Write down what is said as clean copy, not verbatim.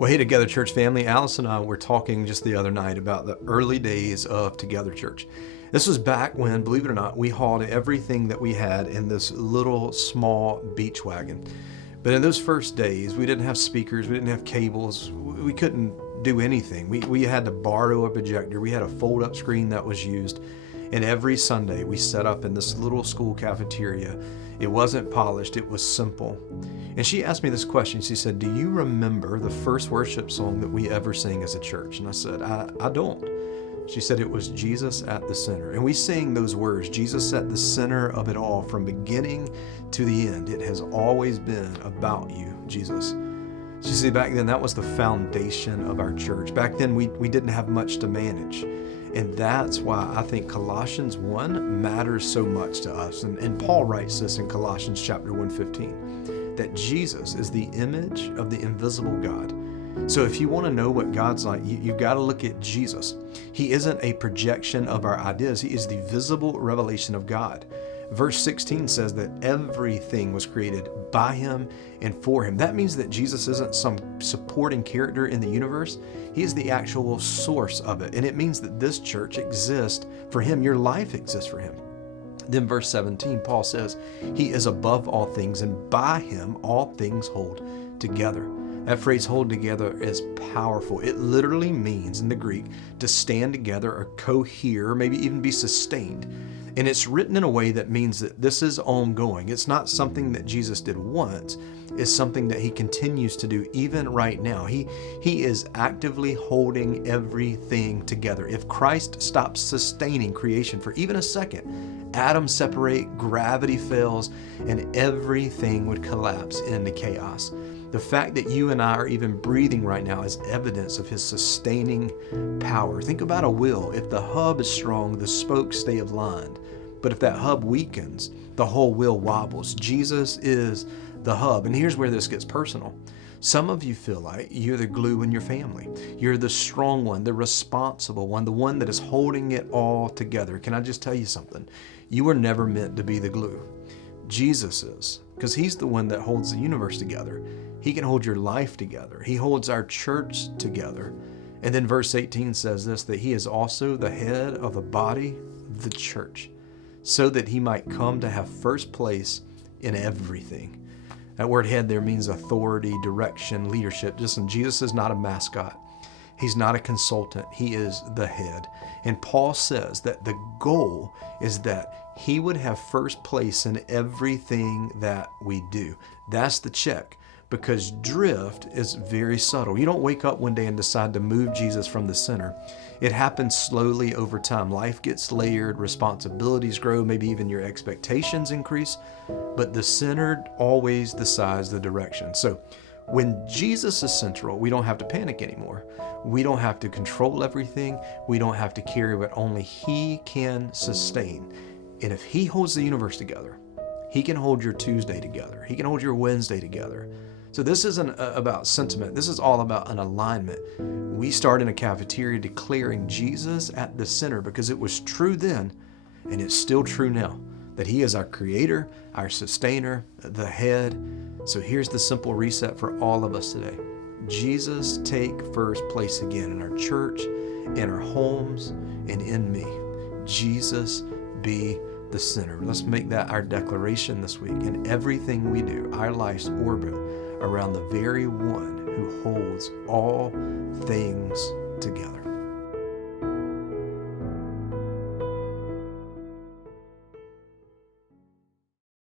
Well, hey, Together Church family, Alice and I were talking just the other night about the early days of Together Church. This was back when, believe it or not, we hauled everything that we had in this little small beach wagon. But in those first days, we didn't have speakers, we didn't have cables, we couldn't do anything. We had to borrow a projector, we had a fold-up screen that was used, and every Sunday we set up in this little school cafeteria. It wasn't polished, it was simple. And she asked me this question. She said, do you remember the first worship song that we ever sang as a church? And I said, I don't. She said it was Jesus at the center. And we sing those words, Jesus at the center of it all, from beginning to the end. It has always been about you, Jesus. She said back then that was the foundation of our church. Back then we didn't have much to manage. And that's why I think Colossians 1 matters so much to us. And Paul writes this in Colossians chapter 1:15, that Jesus is the image of the invisible God. So if you want to know what God's like, you've got to look at Jesus. He isn't a projection of our ideas. He is the visible revelation of God. Verse 16 says that everything was created by him and for him. That means that Jesus isn't some supporting character in the universe. He is the actual source of it. And it means that this church exists for him. Your life exists for him. Then verse 17, Paul says, he is above all things, and by him all things hold together. That phrase, hold together, is powerful. It literally means in the Greek to stand together or cohere, or maybe even be sustained. And it's written in a way that means that this is ongoing. It's not something that Jesus did once. It's something that he continues to do even right now. He is actively holding everything together. If Christ stops sustaining creation for even a second, atoms separate, gravity fails, and everything would collapse into chaos. The fact that you and I are even breathing right now is evidence of his sustaining power. Think about a wheel. If the hub is strong, the spokes stay aligned. But if that hub weakens, the whole wheel wobbles. Jesus is the hub. And here's where this gets personal. Some of you feel like you're the glue in your family. You're the strong one, the responsible one, the one that is holding it all together. Can I just tell you something? You were never meant to be the glue. Jesus is, because he's the one that holds the universe together. He can hold your life together. He holds our church together. And then verse 18 says this, that he is also the head of the body, the church, so that he might come to have first place in everything. That word head there means authority, direction, leadership. Listen, Jesus is not a mascot. He's not a consultant. He is the head. And Paul says that the goal is that he would have first place in everything that we do. That's the check. Because drift is very subtle. You don't wake up one day and decide to move Jesus from the center. It happens slowly over time. Life gets layered, responsibilities grow, maybe even your expectations increase, but the center always decides the direction. So when Jesus is central, we don't have to panic anymore. We don't have to control everything. We don't have to carry what only he can sustain. And if he holds the universe together, he can hold your Tuesday together. He can hold your Wednesday together. So this isn't about sentiment. This is all about an alignment. We start in a cafeteria declaring Jesus at the center because it was true then, and it's still true now, that he is our creator, our sustainer, the head. So here's the simple reset for all of us today. Jesus, take first place again in our church, in our homes, and in me. Jesus, be the center. Let's make that our declaration this week. In everything we do, our lives orbit around the very one who holds all things together.